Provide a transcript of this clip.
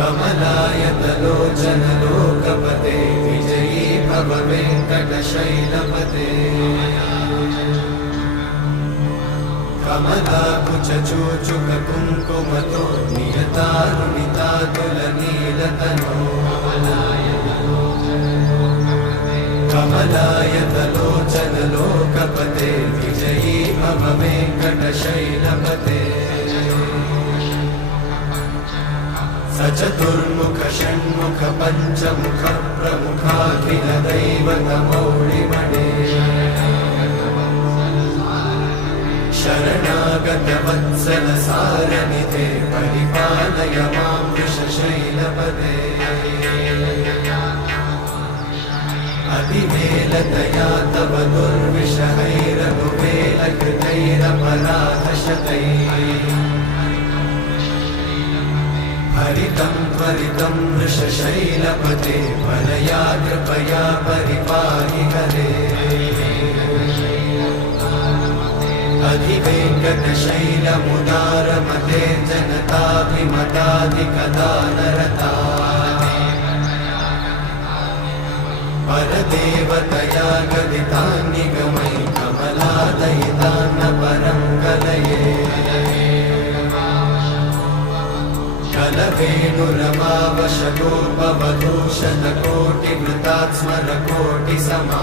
कमलायतलोचन लोकपते विजयी भव वेङ्कटशैलपते कमलाकुचूचुक कुङ्कुमतो नियतारुणितातुलनीलतनो कमलायतलोचन लोकपते विजयी भव वेङ्कटशैलपते सचतुर्मुख षण्मुख पञ्चमुख प्रमुखाखिल दैवतमौळिमणे शरणागत वत्सल सारनिधे परिपालय मां वृषशैलपते अतिवेलतया तव दुर्विषहैरनुवेलकृतैरपराधशतैः हरितं त्वरितं वृषशैलपते वरया कृपया परिपाहि हरे अधिवेङ्कटशैलमुदारमते जनताभिमताधिकदानरता परदेवतया गदितान्निगमै कमलादयितान्न परं कलये कलवेणुरमावशगोपवधूषणकोटिवृतात् स्मरकोटिसमा